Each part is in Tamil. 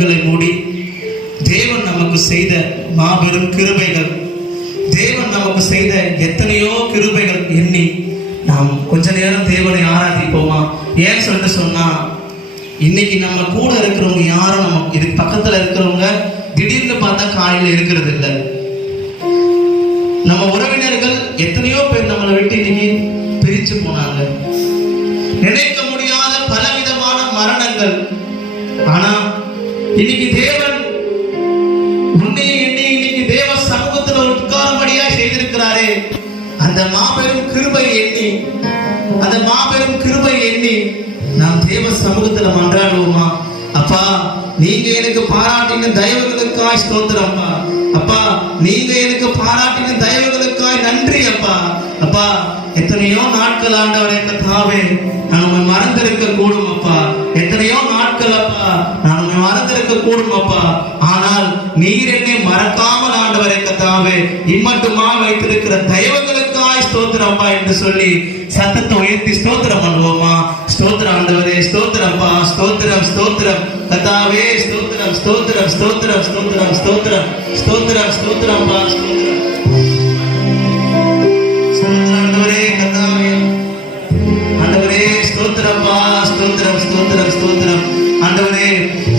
கண்களை மூடி தேவன் நமக்கு செய்த மாபெரும் கிருபைகள், தேவன் நமக்கு செய்த எத்தனையோ கிருபைகள் எண்ணி நாம் கொஞ்ச நேரம் தேவனை ஆராதிப்போமா? ஏன் சொல்லிட்டு சொன்னா, இன்னைக்கு நம்ம கூட இருக்கிறவங்க யாரும் நம்ம இதுக்கு பக்கத்துல இருக்கிறவங்க திடீர்னு பார்த்தா காலையில இருக்கிறது இல்லை. நம்ம உறவினர்கள் எத்தனையோ பேர் நம்மளை விட்டு இன்னைக்கு பிரிச்சு போனாங்க. நினைக்க முடியாத பலவிதமான மரணங்கள். ஆனா இன்னைக்கு தேவன் உன்னையும் என்னையும் இன்னைக்கு தேவ சமூகத்துல உட்காரும்படியா செய்திருக்கிறாரே, அந்த மாபெரும் கிருபை எண்ணி, அந்த மாபெரும் கிருபை எண்ணி நாம் தேவ சமூகத்துல மன்றாடுவோமா? அப்பா, நீங்க எனக்கு பாராட்டின தயவுகளுக்காய் ஸ்தோத்திரம்ப்பா. அப்பா, நீங்க எனக்கு பாராட்டின தயவுகளுக்காய் நன்றி அப்பா. அப்பா, எத்தனையோ நாட்கள் ஆண்டவரே கர்த்தாவே நான் உம்மை மறந்திருக்க கூடும் அப்பா. எத்தனையோ நாட்கள் அப்பா நான் உம்மை மறந்திருக்க கூடும் அப்பா. ஆனால் நீர் என்னை மறக்காமல் ஆண்டவரே கர்த்தாவே இம்மட்டுமா வைத்திருக்கிற தயவுகளுக்காய் ஸ்தோத்திரம் அப்பா என்று சொல்லி சத்தத்தை உயர்த்தி ஸ்தோத்திரம் பண்ணுவோமா? ஸ்தோத்திரம் ஆண்டவரே, ஸ்தோத்திரம்ப்பா, ஸ்தோத்திரம் ஸ்தோத்திரம் கர்த்தாவே, ஸ்தோத்திரம் ஸ்தோத்திரம் ஸ்தோத்திரம் ஸ்தோத்திரம் ஸ்தோத்திரம் ஸ்தோத்திரம் ஸ்தோத்திரம்ப்பா, ஸ்தோத்திரம் ஆண்டவரே கர்த்தாவே, ஆண்டவரே ஸ்தோத்திரம்ப்பா, ஸ்தோத்திரம் ஸ்தோத்திரம் ஸ்தோத்திரம் ஆண்டவரே.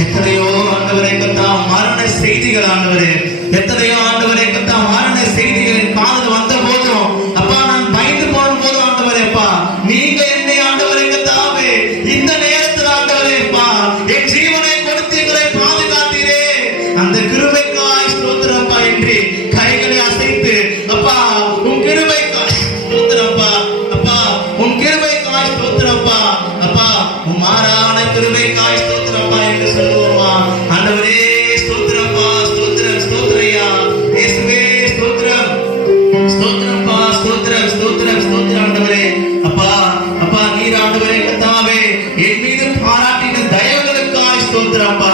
எத்தனையோ ஆண்டவரே கர்த்தா மரண செய்திகள் ஆண்டவரே, எத்தனையோ ஆண்டவரே கர்த்தா மரண செய்திகளின் காதில் வந்த போதும் அப்பா நான் பயந்து போடும் போதும் ஆண்டவரே அப்பா நீங்க என்னை ஆண்டவரே கர்த்தாவே இந்த நேரத்தில் ஆண்டவரே அப்பா என் ஜீவனை கொடுத்து எங்களை பாதுகாத்தீரே, அந்த கிருபைக்காய் ஸ்தோத்திரம்ப்பா என்று கைகளை அசைத்து அப்பா உன் கிருபைக்காய் ஸ்தோத்திரம்ப்பா. அப்பா உன் கிருபைக்காய் ஸ்தோத்திரம்ப்பா. அப்பா உன் மாறான கிருபைக்காய் ஸ்தோத்திரம்ப்பா என்று சொல்லுவோமா? ஆண்டவரே ஸ்தோத்திரம்ப்பா, ஸ்தோத்திரம் ஸ்தோத்திரையா இயேசுவே, ஸ்தோத்திரம் ஸ்தோத்திரம்ப்பா, ஸ்தோத்திரம் ஸ்தோத்திரம் ஸ்தோத்திரம் ஆண்டவரே. அப்பா அப்பா நீர் ஆண்டவரே கர்த்தாவே என் மீது பாராட்டின தயவுகளுக்காய் ஸ்தோத்திரம்ப்பா,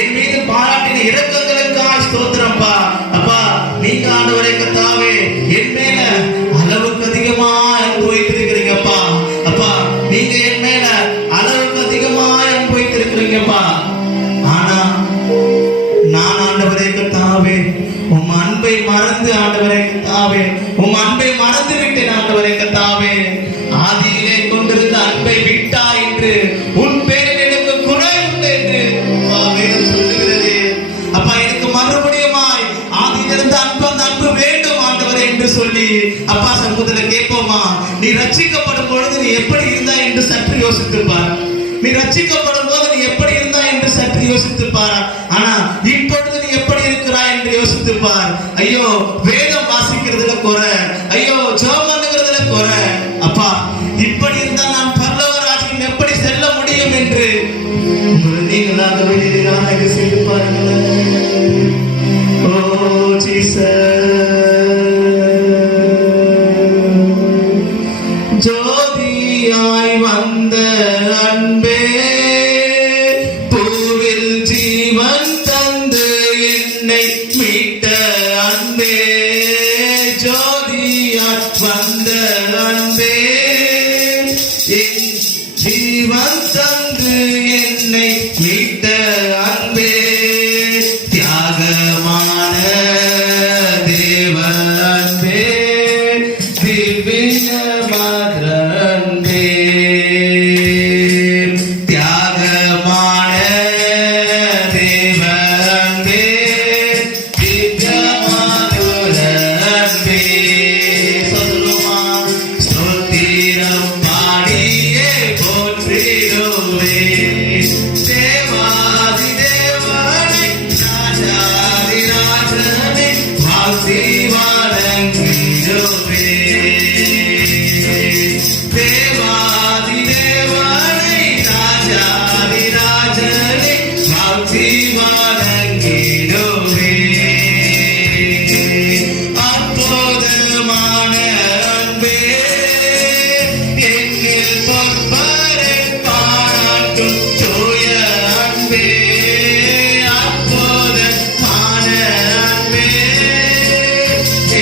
என் மீது பாராட்டின இரக்கங்களுக்காய் ஸ்தோத்திரம்ப்பா. அப்பா நீங்க ஆண்டவரே கர்த்தாவே என் மேல அளவுக்கு அதிகமா அன்பு வைத்திருக்கிறீங்கப்பா. அப்பா நீங்க என் மேல அளவுக்கு அதிகமா அன்பு வைத்திருக்கிறீங்கப்பா. ஆனா நான் ஆண்டவரே கர்த்தாவே உம் அன்பை மறந்து ஆண்டவரே கர்த்தாவே உம் அன்பை மறந்து விட்டேன் ஆண்டவரே கர்த்தாவே. ஆதியிலே கொண்டிருந்த அன்பை விட்டா என்று உன் பேரில் எனக்கு குறை உண்டு என்று வேதம் சொல்லுகிறது. அப்பா எனக்கு மறுபடியுமாய் ஆதியிலிருந்த அன்பு, அந்த அன்பு வேண்டும் ஆண்டவரே என்று சொல்லி அப்பா சமூகத்தில் கேட்போமா? நீ ரட்சிக்கப்படும் பொழுது நீ எப்படி இருந்தா என்று சற்று யோசித்துப்பார். நீ ரட்சிக்கப்படும் போது நீ எப்படி இருந்தா என்று சற்று யோசித்துப்பார். ஆனா இப்பொழுது நீ எப்படி இருக்கிறாய் என்று யோசித்துப்பார். ஐயோ வேதம் வாசிக்கிறதுல குறை, ஐயோ ஜெபம் பண்ணுகிறதுல குறை. அப்பா இப்படி இருந்தால் நான் பரலோக ராஜ்யம் எப்படி செல்ல முடியும் என்று நீங்களாக வெளியிலாக செய்து பாருங்கள். ஓ ஜீசஸ், ஜோதியாய் வந்த அன்பே, பூவில் ஜீவன் தந்து என்னை மீட்ட அன்பே, ஜோதியாய் வந்த அன்பே, என் ஜீவன் தந்து என்னை மீட்ட அன்பே, தியாகமான தேவ அன்பே, திவ்ய மாத்ர அன்பே, தியாகமான தேவ அன்பே, திவ்ய மாதுர அன்பே. சொல்லுமா? ஸ்தோத்திரம் பாடியே போற்றிடுவே தேவாதி தேவனை, ராஜாதி ராஜனை வாசி வணங்கிடுவே. தேவாதி தேவனை, ராஜாதி ராஜனை வாசி வணங்கிடுவே. அற்புதமான அன்பே, என்னில் பொற்பரை பாராட்டும் தூய அன்பே, அற்புதமான அன்பே,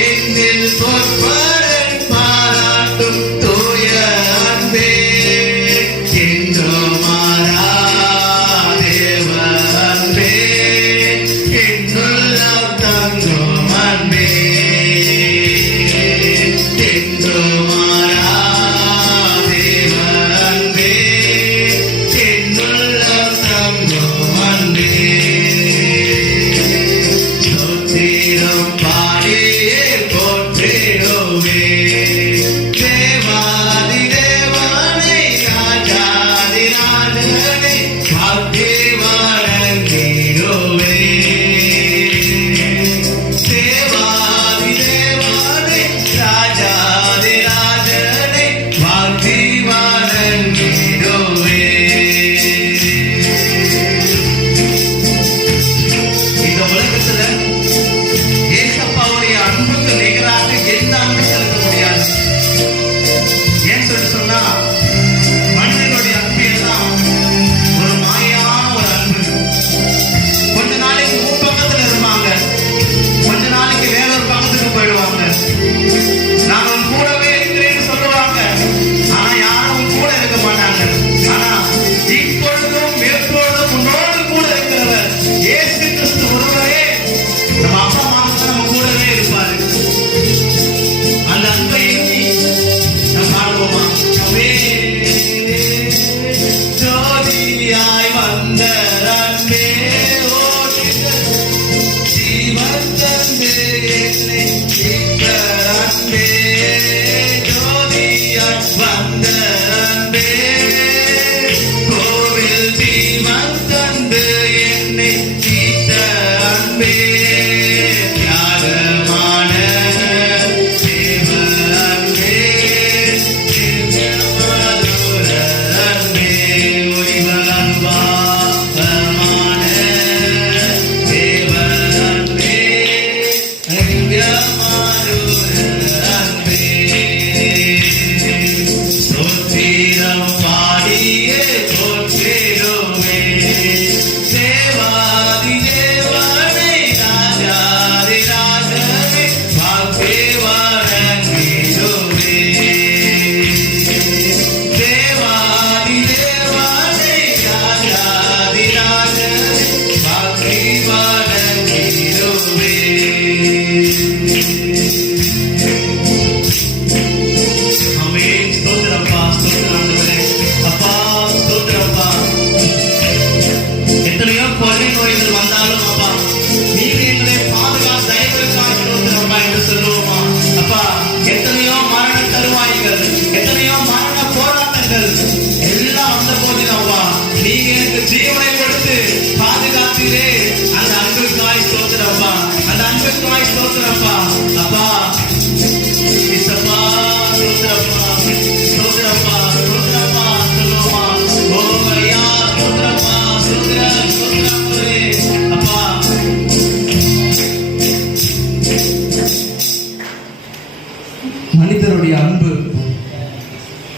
என்னில் பொற்பரை பாராட்டும் தூய அன்பே, என்றும் மாறா தேவ அன்பே,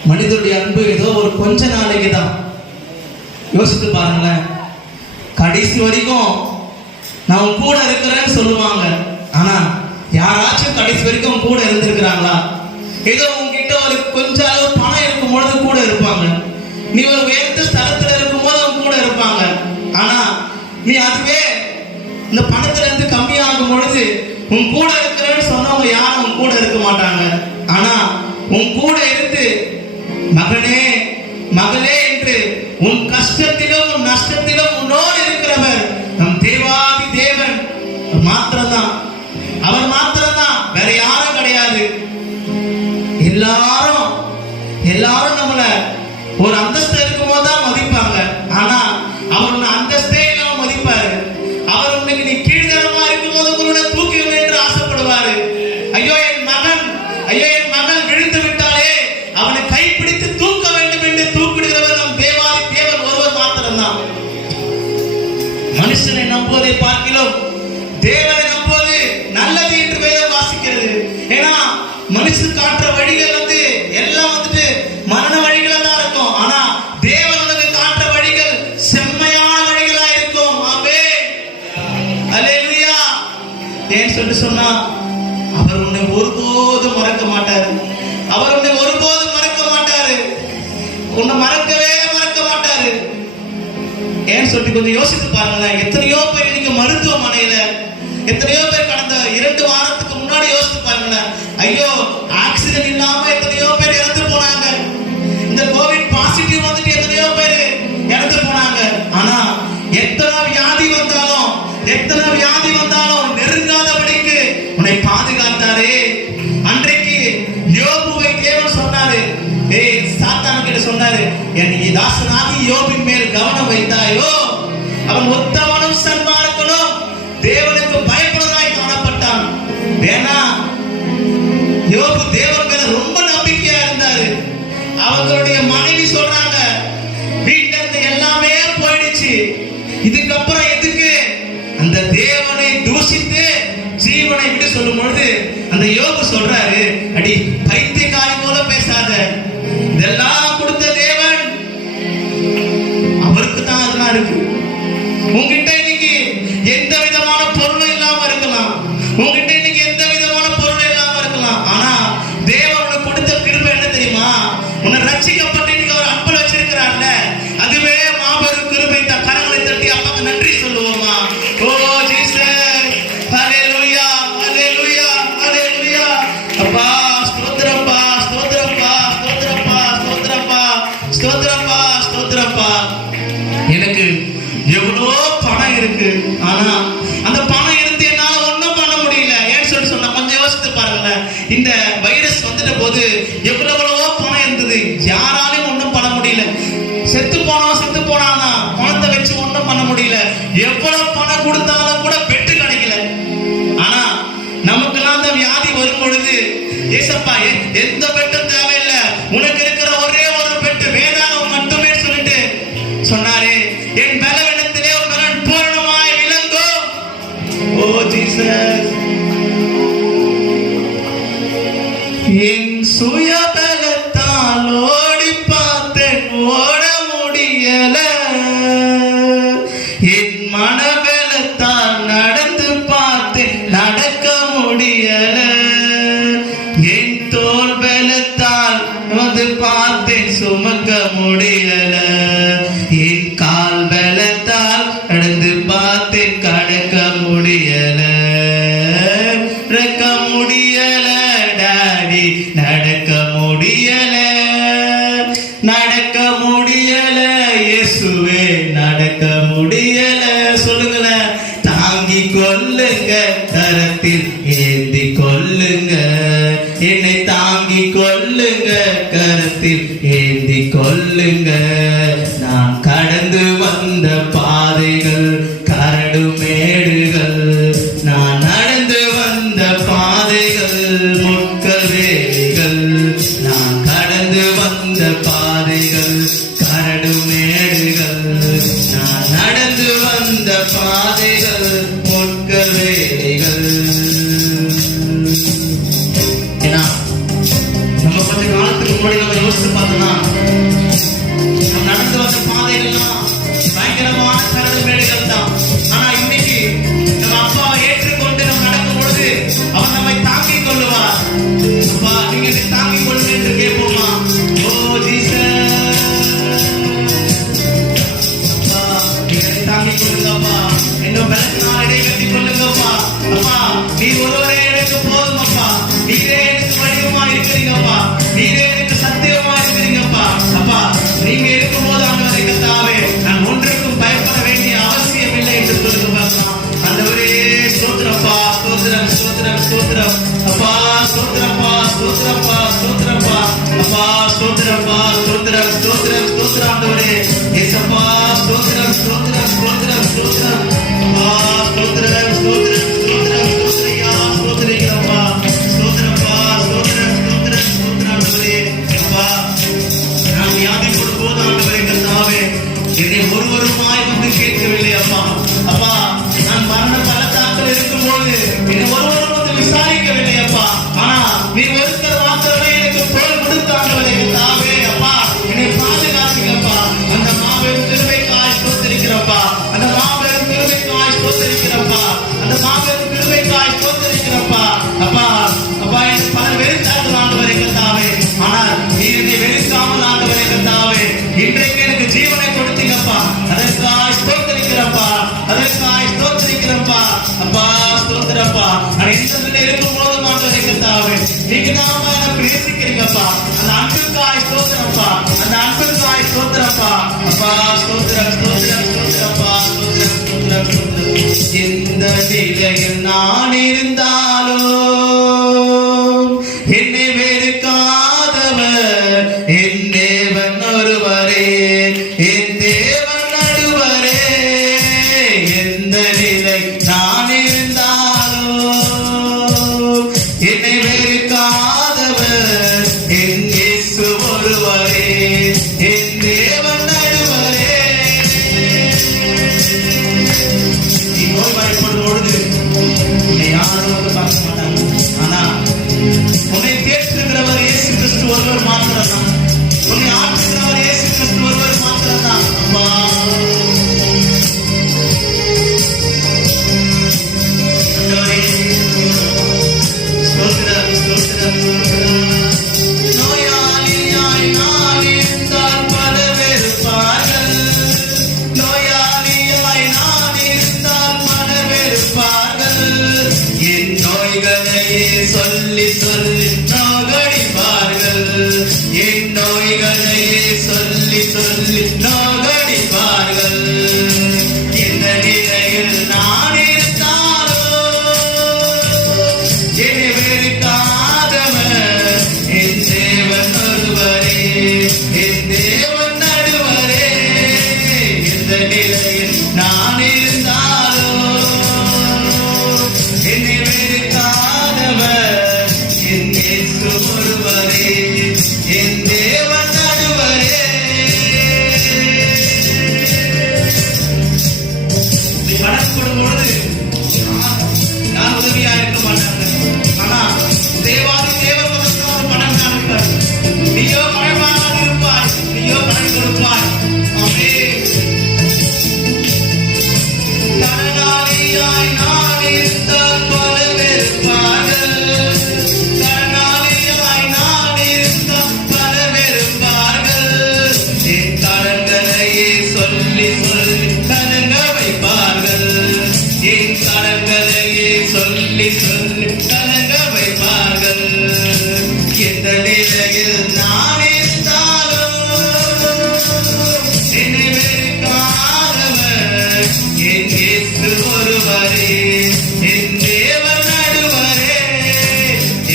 மனிதருடைய அன்பு ஏதோ ஒரு கொஞ்ச நாளைக்கு தான். யோசித்து பாருங்களேன், கடைசி வரைக்கும் நான் உன் கூட இருக்கிறேன்னு சொல்லுவாங்க. ஆனா யாராச்சும் கடைசி வரைக்கும் கூட இருந்திருக்கிறாங்களா? ஏதோ உங்ககிட்ட ஒரு கொஞ்ச அளவு பணம் இருக்கும் பொழுது கூட இருப்பாங்க. நீ ஒரு உயர்ந்த ஸ்தலத்துல இருக்கும் போது அவங்க கூட இருப்பாங்க. ஆனா நீ அதுவே இந்த பணத்துல இருந்து கம்மியாகும் பொழுது உன் கூட இருக்கிறேன்னு சொன்னவங்க யாரும் உன் கூட இருக்க மாட்டாங்க. ஆனா உன் கூட இருந்து மகனே மகளே என்று உன் கஷ்டத்திலும் உன் நஷ்டத்திலும் உன்னோடு இருக்கிறவர் நம் தேவாதி தேவன் மாத்திரம்தான். அவர் மாத்திரம்தான், வேற யாரும் கிடையாது. எல்லாரும் நம்மள ஒரு அந்தஸ்து இருக்கும் போதுதான் மதிப்பாங்க. ஆனா அவர் உன்னை அந்தஸ்தே இல்லாம மதிப்பாரு. அவர் உன்னைக்கு நீ கீழ்தரமா இருக்கும் போது உங்களோட தூக்கி என்று ஆசைப்படுவாரு. ஐயோ என் மகன் விழுந்து விட்டாலே அவனை கைப்பிடித்து தூக்க வேண்டும் என்று தூக்கிடுகிறவர் நம் தேவாதி தேவன் ஒருவர் மாத்திரம்தான். மனுஷனை நம்புவதை பார்க்கிறோம், தேவனை நம்புவது நல்லது என்று வேதம் வாசிக்கிறது. ஏன்னா மனுஷன் காட்டுற வழிகள் எல்லாம் மரண வழிகளா தான் இருக்கும். ஆனா தேவன் உனக்கு காட்டுற வழிகள் செம்மையான வழிகளா இருக்கும். ஆமென், அல்லேலூயா. ஏன் சொல்லி சொன்னா, அவர் உன்னை ஒருபோதும் மறக்க மாட்டாரு. அவர் உன்னை ஒருபோதும் மறக்க மாட்டாரு. உன்னை மறக்கவே மறக்க மாட்டாரு. ஏன் சொல்லி கொஞ்சம் யோசித்து பாருங்களேன். எத்தனையோ பேர் இன்னைக்கு மருத்துவமனையில, எத்தனையோ பேர் கடந்த 2 வாரத்துக்கு முன்னாடி யோசித்து பாருங்களேன். ஐயோ ஆக்சிஜன் இல்லாம எத்தனையோ பேர் இறந்து போனாங்க. இந்த கோவிட் பாசிட்டிவ் வந்துட்டு எத்தனையோ பேர் இறந்து போனாங்க. ஆனா எத்தனை வியாதி வந்தாலும் நெருங்காதபடிக்கு உன்னை பாதுகாத்தாரே. அன்றைக்கு யோபுவை தேவன் சொன்னாரு, சாத்தான் கிட்ட சொன்னாரு, என் தாசனாகி யோபின் மேல் கவனம் வைத்தாயோ, அவன் உத்தமனும் சன்மார்க்கனும் தேவனுக்கு பயப்படுவதாய் காணப்பட்டான். ஏன்னா யோபு தேவன் மேல ரொம்ப நம்பிக்கையா இருந்தாரு. அவங்களுடைய மனைவி சொல்றாங்க, வீட்டுல இருந்து எல்லாமே போயிடுச்சு, இதுக்கப்புறம் எதுக்கு அந்த தேவனை தூஷித்து ஜீவனை விட்டு சொல்லும் பொழுது அந்த யோபு சொல்றாரு, அடி பைத்தியக்காரி போல பேசாத, இதெல்லாம் கொடுத்த தேவன் அவருக்கு தான் அதெல்லாம் இருக்கு. உங்ககிட்ட இன்னைக்கு எந்த விதமான பொருளும் இல்லாம இருக்கலாம், உங்ககிட்ட இன்னைக்கு எந்த விதமான பொருளும் இல்லாம இருக்கலாம். ஆனா தேவன் உனக்கு கொடுத்த கிருபை என்ன தெரியுமா? உன்னை ரட்சிக்கப்பட்டு இன்னைக்கு அவர் அன்புல வச்சிருக்கிறார்ல, அதுவே மாபெரும் கிருபை. தான் கரங்களை தட்டி அப்பாக்கு நன்றி சொல்லுவோமா? ஓ ஜீசஸ், ஹalleluya, ஹalleluya, ஹalleluya. அப்பா ஸ்தோத்திரப்பா, ஸ்தோத்திரப்பா, ஸ்தோத்திரப்பா, ஸ்தோத்திரப்பா, ஸ்தோத்திரப்பா, ஸ்தோத்திரப்பா. எனக்கு எவ்வளோ பணம் இருக்கு, ஆனா அந்த பணம் இருந்து என்னால ஒண்ணும் பண்ண முடியல. ஏன்னு சொல்லி சொன்னா கொஞ்சம் யோசித்து எவ்வளவு பணம் கொடுத்தாலும் கூட பெற்று கிடைக்கல. ஆனா நமக்கெல்லாம் அந்த வியாதி வரும் பொழுது ஏசப்பா எந்த பெட்டும் தேவையில்லை, உனக்கு இருக்கிற ஒரே ஒரு பெட்டு வேதாகம் மட்டுமே சொல்லிட்டு சொன்னாரே, என் பலவீனத்திலே ஒரு பலன் பூரணமாய் விளங்கும். ஓ ஜீசஸ், என் சுய பலத்தால் ஓடி பார்த்தேன், ஓட முடியல. என் மனபலத்தால் நடந்து பார்த்தேன், நடக்க முடியல. என் தோல் பலத்தால் வந்து பார்த்தேன், சுமக்க முடியல. என் கால் பலத்தால் நடந்து பார்த்தேன், கடக்க முடியல. முடியல டாடி, நடக்க முடியல, நடக்க முடியல இயேசுவே, நடக்க முடியல. சொல்லுங்களேன், தாங்கி கொள்ளுங்க, கரத்தில் ஏந்தி கொள்ளுங்க, என்னை தாங்கி கொள்ளுங்க, கரத்தில் ஏந்தி கொள்ளுங்க. நான் கடந்து வந்த பாதைகள் கரடு மேடுகள், நான் நடந்து வந்த பாதைகள் முட்கள் வேலிகள், நான் கடந்து வந்த பாதைகள் கரடு மேடுகள், நான் நடந்து வந்த பாதைகள் முட்கள் வேலிகள். ஏன்னா நம்ம கொஞ்ச காலத்துக்கு முன்னாடி நம்ம யோசிச்சு பார்த்தோம்னா, நம்ம நடந்து வந்த பாதைகள்லாம் பயங்கரமான கரடு மேடுகள் தான். ஆனா இன்னைக்கு நம்ம அப்பாவை ஏற்றுக்கொண்டு நம்ம நடக்கும் பொழுது அவன் நம்மை தாங்கிக் கொள்ளுவார். அப்பா, நீங்க என்னை தாங்கிக் கொள்ளுங்க என்று கேட்போமா? ஓ ஜீசஸ், அப்பா நீங்க என்னை தாங்கிக் கொள்ளுங்கப்பா, இன்னும் பலத்தினால் இடைவெட்டி கொள்ளுங்கப்பா. அப்பா நீர் ஒருவரே எனக்கு போதும் அப்பா, நீரே எனக்கு வடிவமா இருக்கிறீங்கப்பா, நீரே எனக்கு சத்தியமா இருக்கிறீங்கப்பா. அப்பா நீங்க இருக்கும்போது ஆண்டவரே கர்த்தாவே, நான் ஒன்றுக்கும் பயப்பட வேண்டிய அவசியம் இல்லை என்று சொல்லுங்க. ஆண்டவரே ஸ்தோத்திரப்பா, ஸ்தோத்திரம் ஸ்தோத்திரம் ஸ்தோத்திரம். அப்பா ஸ்தோத்திரப்பா, ஸ்தோத்திரப்பா ஸ்தோத்திரப்பா. அப்பா ஸ்தோத்திரப்பா, ஸ்தோத்திரம் ஸ்தோத்திரம் ஸ்தோத்திரம். ஆண்டவரே ஏசப்பா, ஸ்தோத்திரம் ஸ்தோத்திரம் ஸ்தோத்திரம் ஸ்தோத்திரம். அப்பா ஸ்தோத்திரம் ஸ்தோத்திரம் ஸ்தோத்திரம் ஸ்தோத்திரியா ஸ்தோத்திரிக்கிறப்பா, ஸ்தோத்திரப்பா ஸ்தோத்திரம் ஸ்தோத்திரம் ஸ்தோத்திரம். ஆண்டவரே அப்பா, நான் வியாதி கொடுப்போது ஆண்டவரே கர்த்தாவே, என்னை ஒருவருமாய் வந்து கேட்கவில்லை அப்பா. அப்பா நான் மரண பள்ளத்தாக்கில் இருக்கும்போது என்னை ஒருவரும் வந்து விசாரிக்கவில்லை அப்பா. ஆனா நீ ஒருத்தர் மாத்திரமே எனக்கு பொருள் கொடுத்த ஆண்டவரே கர்த்தாவே. அப்பா என்னை பாதுகாத்தீங்கப்பா. அந்த மாபெரும் கிருபைக்காய் ஸ்தோத்திரிக்கிறப்பா, அந்த மாபெரும் கிருபைக்காய் ஸ்தோத்திரிக்கிறப்பா, அந்த மாபெரும் கிருபைக்காய் ஸ்தோத்திரிக்கிறப்பா. அப்பா அப்பா எனக்கு பலர் வெறுத்தார்கள் ஆண்டவரே கர்த்தாவே, ஆனால் நீ என்னை வெறுக்காமல் ஆண்டவரே கர்த்தாவே இன்றைக்கு எனக்கு ஜீவனை கொடுத்தீங்கப்பா. அதற்காய் ஸ்தோத்திரிக்கிறப்பா, அதற்காய் ஸ்தோத்திரிக்கிறப்பா. அப்பா ஸ்தோத்திரப்பா, நான் இந்த இருக்கும் போது ஆண்டவரே கர்த்தாவே நீங்க நாம எனக்கு நேசிக்கிறீங்கப்பா. அந்த அன்புக்காய் ஸ்தோத்திரப்பா, அந்த அன்புக்காய் ஸ்தோத்திரப்பா. அப்பா ஸ்தோத்திரம் ஸ்தோத்திரம் ஸ்தோத்திரப்பா, ஸ்தோத்திரம் ஸ்தோத்திரம் ஸ்தோத்திரம். எந்த நிலையில் நான் இருந்தாலும் என்னை வெறுக்காதவர் என் தேவன் ஒருவரே, என் தேவன் நடுவரே. எந்த நிலை நான் இருந்தாலும் என்னை வெறுக்காதவர் என் இயேசு ஒருவரே, என் தேவன் நடுவரே. நீ நோய்வாய்ப்படும் பொழுது உன்னை யாரும் வந்து பார்க்க மாட்டாங்க. ஆனா உன்னை தேற்றுகிறவர் இயேசு கிறிஸ்து ஒருவர் மாத்திரம் தான். உன்னை ஆற்றுகிறவர் இயேசு கிறிஸ்து ஒருவர் மாத்திரம் தான். அப்பா ஸ்தோத்திரம் ஸ்தோத்திரம் ஸ்தோத்திரம். நோயாளியாய் நான் இருந்தால் பலர் வெறுப்பார்கள், நோயாளியாய் நான் இருந்தால் பலர் வெறுப்பார்கள். என் நோய்கள் கஷ்டப்படும் பொழுது யார் உதவியா இருக்க மாட்டாங்க. ஆனா தேவாதி தேவன் ஒரு பணம் காண்பார். நீயோ மழைவானாக இருப்பாய், நீயோ கடன் கொடுப்பாய். ஆமென். கடனாளியாய் நான் இருந்தால் பலர் வெறுப்பார்கள். கடனாளியாய் நான் இருந்தால் பலர் வெறுப்பார்கள். என் கடன்களையே சொல்லி சொல்லி கலங்க வைப்பார்கள். என் கடன்களையே சொல்லி சொல்லி கலங்க வைப்பார்கள். எந்த நிலையில் நான் இருந்தாலும் என்னை வெறுக்காதவர் என் இயேசு ஒருவரே, என் தேவன் நடுவரே.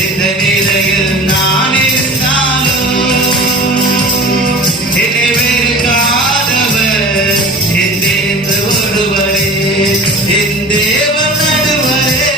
எந்த நிலையில் நான் இருந்தாலும் என்னை வெறுக்காதவர் என் தேவன் ஒருவரே, என் தேவன் நடுவரே.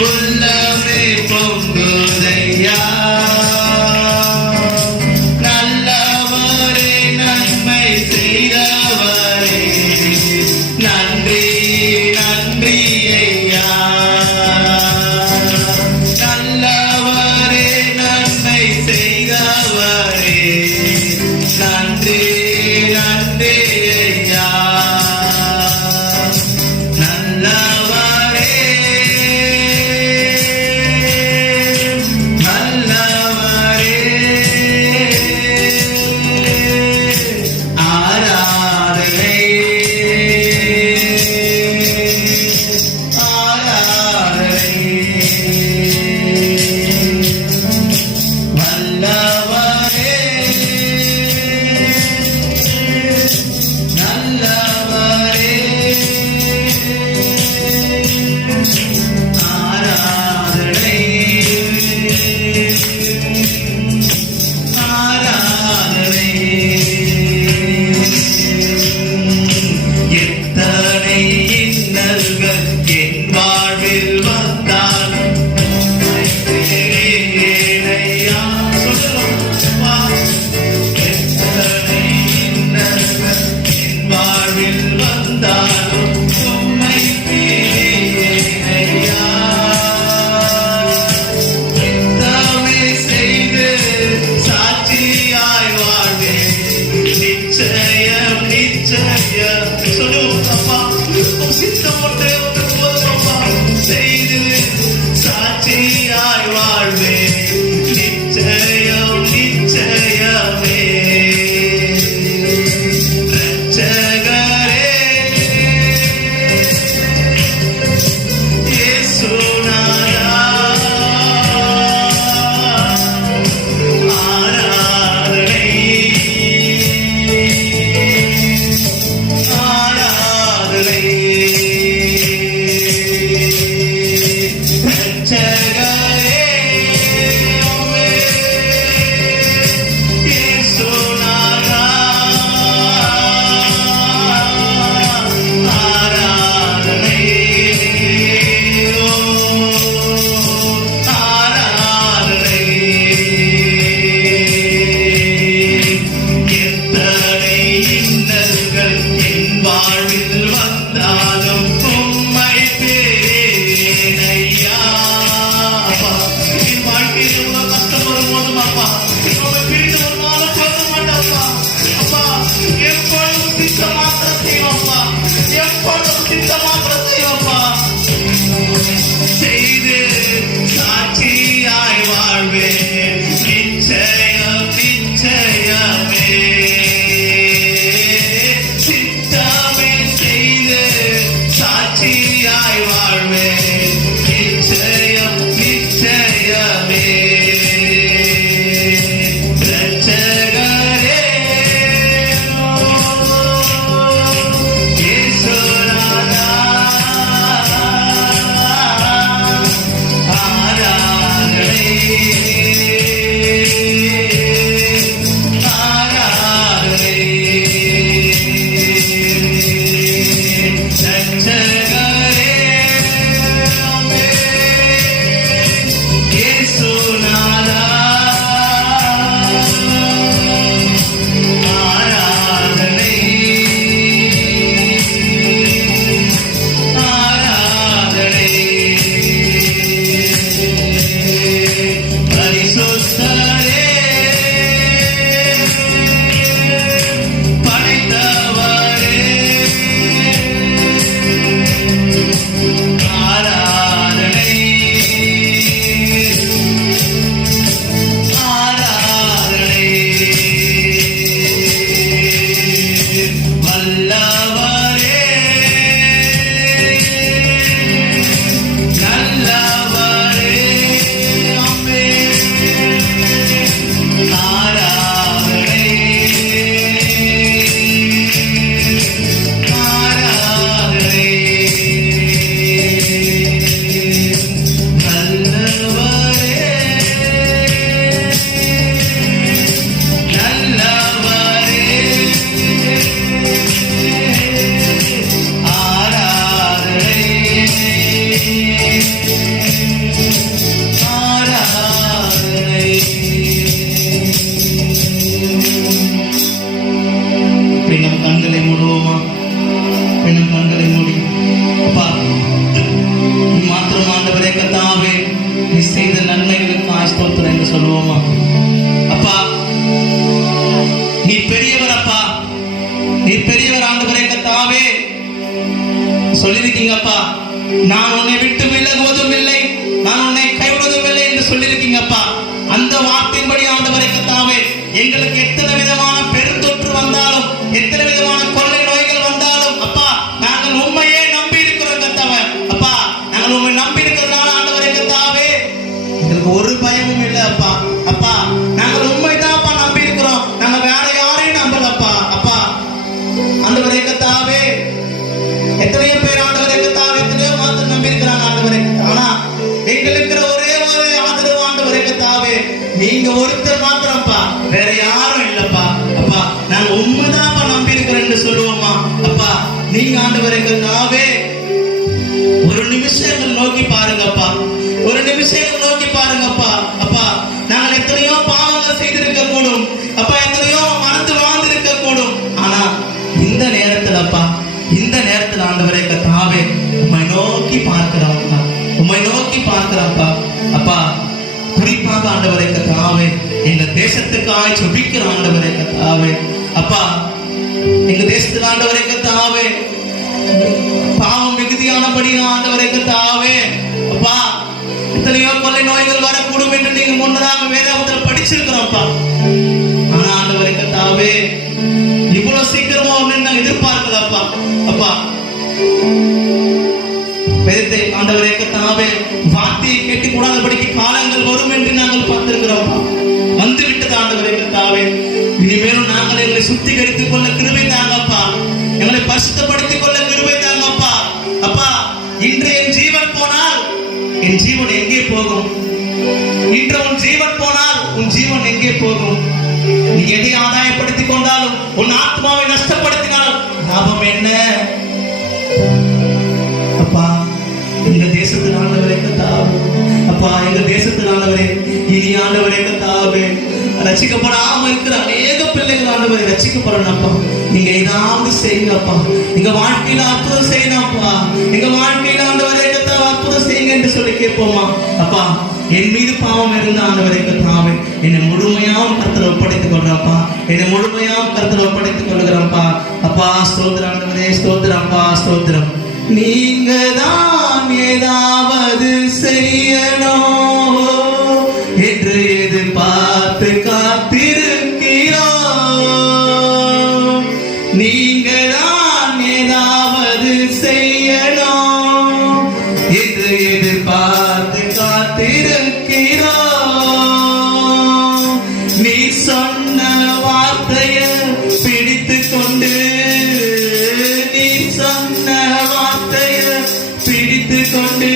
உள்ளமே பொங்குதையா. நல்லவரே நன்மை செய்தவரே நன்றி நன்றி ஐயா. நல்லவரே நன்மை செய்தவரே நன்றி நன்றி ஐயா. சாட்சியாய் வாழ்வே நிச்சயம் நிச்சயம். சொல்லிருக்கீங்கப்பா, நான் உன்னை விட்டு விலகுவதும் இல்லை, நான் உன்னை கைவிடுவதும் இல்லை என்று சொல்லியிருக்கீங்கப்பா. அந்த வார்த்தையின்படி ஆண்டவரே கர்த்தாவே, எங்களுக்கு எத்தனை விதமான பெருந்தொற்று வந்தாலும், எத்தனை விதமான கொள்ளை நோய்கள் வந்தாலும் அப்பா, நாங்கள் உண்மையே நம்பி இருக்கிறோம் கர்த்தாவே. அப்பா, நாங்கள் உண்மை நம்பி இருக்கிறதுனால ஆண்டவரே கர்த்தாவே, எங்களுக்கு ஒரு பயமும் இல்லை அப்பா. அப்பா, நாங்கள் உண்மைதான்ப்பா நம்பி இருக்கிறோம், நாங்கள் வேற யாரையும் நம்பலப்பா. அப்பா ஆண்டவரே கர்த்தாவே, எத்தனையோ பேர் ஆண்டவரே கர்த்தாவே எத்தனையோ மாத்திரம் நம்பி இருக்கிறாங்க ஆண்டவரே. ஆனா எங்களுக்கு ஒரே ஒரு ஆதரவு ஆண்டவரே கர்த்தாவே, நீங்க ஒருத்தர் மாத்திரம்ப்பா, வேற யாரும் இல்லப்பா. அப்பா, நாங்க உண்மைதான்ப்பா நம்பி இருக்கிறேன்னு சொல்லுவோமா. அப்பா, நீங்க ஆண்டவரே கர்த்தாவே ஒரு நிமிஷம் எங்களை நோக்கி பாருங்கப்பா, ஒரு நிமிஷம் எங்களை நோக்கி பாருங்கப்பா. அப்பா, நாங்கள் எத்தனையோ பாவங்கள் செய்திருக்க கூடும் அப்பா, எத்தனையோ மறந்து வாழ்ந்திருக்க கூடும். ஆனா இந்த நேரத்துல அப்பா, இந்த நேரத்துல ஆண்டவரே கர்த்தாவே உம்மை நோக்கி பார்க்கிறோம்ப்பா, உம்மை நோக்கி பார்க்கிறோம்ப்பா. அப்பா, குறிப்பாக ஆண்டவரே கர்த்தாவே எங்க தேசத்துக்காய் ஜெபிக்கிற ஆண்டவரே கர்த்தாவே. அப்பா, எங்க தேசத்துல ஆண்டவரே கர்த்தாவே பாவம் மிகுதியானபடி ஆண்டவரே கர்த்தாவே அப்பா, எத்தனையோ கொள்ளை நோய்கள் வரக்கூடும் என்று நீங்க முன்னதாக வேதாகமத்தில் படிச்சிருக்கிறோம்ப்பா. ஆனா ஆண்டவரே கர்த்தாவே, இவ்வளவு சீக்கிரமா ஒண்ணு நாங்க எதிர்பார்க்கலப்பா. அப்பா, வேதத்தை ஆண்டவரே கர்த்தாவே வார்த்தையை கேட்டு கூடாதபடிக்கு காலங்கள் வரும் என்று நாங்கள் பார்த்திருக்கிறோம். வந்து விட்டது ஆண்டவரே கர்த்தாவே. இனிமேலும் நாங்கள் எங்களை சுத்திகரித்துக் கொள்ள கிருபை தாங்கப்பா, எங்களை பரிசுத்தப்படுத்திக் கொள்ள கிருபை தாங்கப்பா. அப்பா, இன்று என் ஜீவன் போனால் என் ஜீவன் எங்கே போகும்? இன்று உன் ஜீவன் போனால் உன் ஜீவன் எங்கே போகும்? நீ எதை ஆதாயப்படுத்திக் கொண்டாலும், உன் ஆத்மாவை நஷ்டப்படுத்தினாலும் லாபம் என்ன? அப்பா, எங்க தேசத்தில் ஆண்டவரே கர்த்தாவே, அப்பா எங்க தேசத்தில் ஆண்டவரே இனி ஆண்டவரே கர்த்தாவே ரட்சிக்கப்படாம இருக்கிற அநேக பிள்ளைகள் ஆண்டவரே ரட்சிக்கப்படணும்ப்பா. நீங்க ஏதாவது செய்யுங்கப்பா, எங்க வாழ்க்கையில அற்புதம் செய்யணும்ப்பா, எங்க வாழ்க்கையில ஆண்டவரே கர்த்தாவே அற்புதம் செய்யுங்க என்று சொல்லி கேட்போமா. அப்பா, என் மீது பாவம் இருந்த ஆண்டவரே கர்த்தாவே என்னை முழுமையாவும் கர்த்தரை ஒப்படைத்துக் கொள்றப்பா, என்னை முழுமையாவும் கர்த்தரை ஒப்படைத்துக் கொள்கிறப்பா. அப்பா ஸ்தோத்திரம் ஆண்டவரே, ஸ்தோத்திரம்ப்பா, ஸ்தோத்திரம். நீங்க தான் ஏதாவது செய்யணும் என்று எதிர்பார்த்து காத்திருக்கிறோம். நீங்க தான் ஏதாவது செய்யணும் என்று எதிர்பார்த்து காத்திருக்கிறோம். நீ சொன்ன வார்த்தைய பிடித்துக் கொண்டு, நீ சொன்ன வார்த்தைய பிடித்துக் கொண்டு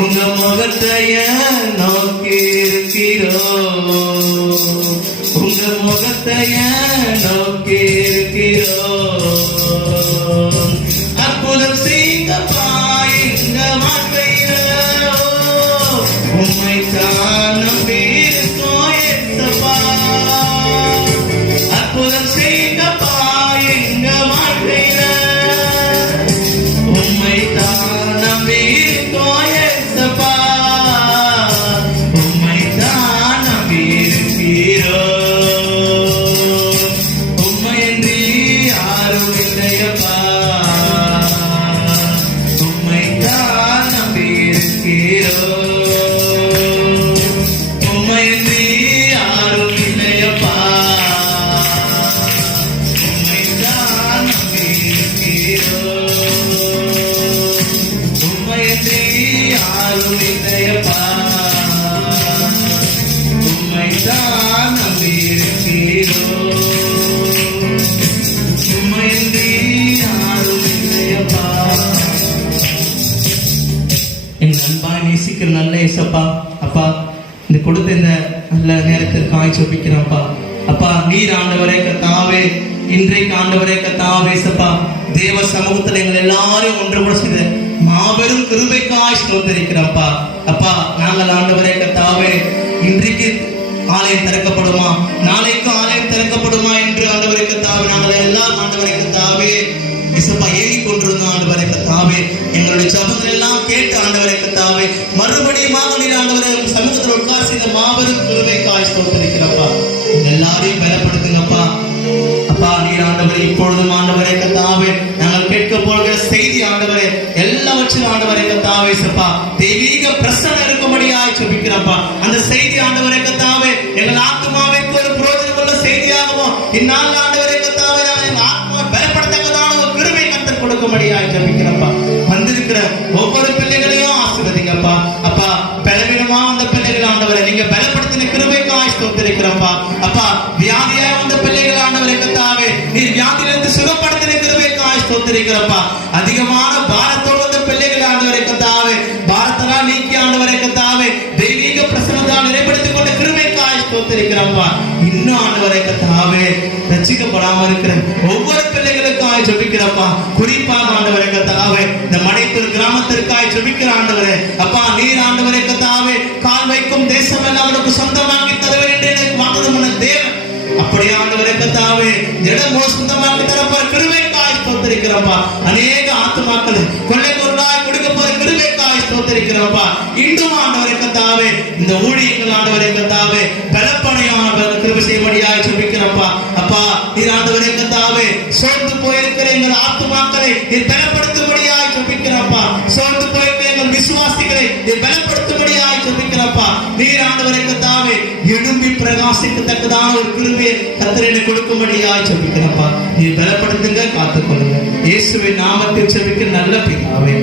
உங்க முகத்தைய நோக்கி இருக்கிறோம், உங்க முகத்தைய நோக்கி இருக்கிறோம். அற்புதம் செய்தப்பா எங்க வாழ்க்கையில, உம்மை தான் நம்பி இருக்கோம் ஏசப்பா. அற்புதம் செய்தப்பா எங்க வாழ்க்கையில, உம்மை தான் நம்பி இருக்கோம் ஏசப்பா, உம்மை தான் நம்பி இருக்கிறோம். உம்மையின்றி யாரும் இல்லையப்பா, உம்மை தான் நம்பி இருக்கிறோம். உம்மையின்றி யாரும் இல்லையப்பா, உம்மை தான் நம்பி இருக்கிறோம். உம்மையின்றி யாரும் இல்லையப்பா, உம்மை தான் நம்பி இருக்கிறோம். உம்மையின்றி யாரும் இல்லையப்பா. எங்க அன்பாய் நேசிக்கிற நல்ல ஏசப்பா, அப்பா இந்த கொடுத்த இந்த நல்ல நேரத்திற்காய் ஜெபிக்கிறேன்ப்பா. அப்பா, நீர் ஆண்டவரே கர்த்தாவே இன்றைக்கு ஆண்டவரே கர்த்தாவே ஏசப்பா தேவ சமூகத்தில் எங்கள் எல்லாரையும் ஒன்று கூட செய்த மாபெரும் கிருபைக்காய் ஸ்தோத்திரிக்கிறப்பா. அப்பா, நாங்கள் ஆண்டவரே கர்த்தாவே இன்றைக்கு ஆலயம் திறக்கப்படுமா, நாளைக்கு ஆலயம் திறக்கப்படுமா என்று ஆண்டவரே கர்த்தாவே நாங்கள் எல்லாம் ஆண்டவரே கர்த்தாவே இசப்பா ஏறி கொண்டிருந்தோம். ஆண்டவரே கர்த்தாவே எங்களுடைய ஜபங்கள் எல்லாம் கேட்டு ஆண்டவரே கர்த்தாவே மறுபடியும் ஆண்டவரே சமூகத்தில் உட்கார் செய்த மாபெரும் கிருபைக்காய் ஸ்தோத்திரிக்கிறப்பா. எல்லாரையும் பலப்படுத்துங்கப்பா. அப்பா, நீர் ஆண்டவரே இப்பொழுதும் ஆண்டவரே கர்த்தாவே நாங்கள் கேட்க போகிற செய்தி ஆண்டவரே இயேசுப்பா தெய்வீக பிரசன்னம் இருக்கும்படியாய் ஜெபிக்கிறப்பா. அந்த செய்தி ஆண்டவரே கர்த்தாவே எங்கள் ஆத்துமாவிற்கு ஒரு பிரயோஜனமுள்ள செய்தியாகவும் இந்நாள் ஆண்டவரே கர்த்தாவே எங்கள் ஆத்மாவை பலப்படுத்தக்கதான ஒரு கிருபை கர்த்தர் கொடுக்கும்படியாய் ஜெபிக்கிறப்பா. வந்திருக்கிற ஒவ்வொரு பிள்ளைகளையும் ஆசீர்வதிங்கப்பா. அப்பா பலவீனமா வந்த பிள்ளைகள் ஆண்டவரை நீங்க பலப்படுத்தின கிருபைக்காய் ஸ்தோத்திரிக்கிறப்பா. அப்பா வியாதியா வந்த பிள்ளைகள் ஆண்டவரை கர்த்தாவே நீர் வியாதியிலிருந்து சுகப்படுத்தின கிருபைக்காய் ஸ்தோத்திரிக்கிறப்பா. அதிகமான பாரத்தோடு வந்த பிள்ளைகள் ஆண்டவரை கர்த்தாவே பாரத்தெல்லாம் நீக்கி ஆண்டவரை கர்த்தாவே தெய்வீக பிரசன்னத்தால் நிறைப்படுத்திக் கொண்ட கிருபைக்காய் ஸ்தோத்திரிக்கிறப்பா. இன்னும் ஆண்டவரை கர்த்தாவே ரட்சிக்கப்படாம இருக்கிற ஒவ்வொரு பிள்ளைகளுக்காய் ஜெபிக்கிறப்பா. குறிப்பாக ஆண்டவரை கர்த்தாவே இந்த மடைத்தூர் கிராமத்திற்காய் ஜெபிக்கிற ஆண்டவரே அப்பா நீர் ஆண்டவரை கர்த்தாவே கால் வைக்கும் தேசம் எல்லாம் அவனுக்கு சொந்தமாக்கி தருவேன் என்று எனக்கு வாக்குத்தத்தம் பண்ண தேவன். அப்படியே ஆண்டவரை கர்த்தாவே இடமோ சொந்தமாக்கி தரப்போற கிருபைக்காய் ஸ்தோத்திரிக்கிறப்பா. அநேக ஆத்துமாக்களை கொள்ளை பொருளாய் கொடுக்க போற கிருபைக்காய் ஸ்தோத்திரிக்கிறப்பா. இன்னும் ஆண்டவரை கர்த்தாவே இந்த ஊழியங்கள் ஆண்டவரை கர்த்தாவே பலப்படையான கிருபை செய்யும்படியாய் ஜெபிக்கிறப்பா. அப்பா நீர் ஆண்டவரை கர்த்தாவே சோர்ந்து போயிருக்கிற எங்கள் ஆத்துமாக்களை நீர் பலப்படுத்தும்படியாய் ஜெபிக்கிறப்பா. சோர்ந்து போயிருக்கிற எங்கள் விசுவாசிகளை நீர் பலப்படுத்தும்படியாய் ஜெபிக்கிறப்பா. நீர் ஆண்டவரை கர்த்தாவே எழும்பி பிரகாசிக்கத்தக்கதான ஒரு கிருபையை கர்த்தர் கொடுக்கும்படியாய் ஜெபிக்கிறப்பா. நீர் பலப்படுத்துங்க, காத்துக்கொள்ளுங்க. இயேசுவின் நாமத்தில் ஜெபிக்கிற நல்ல பிதாவே.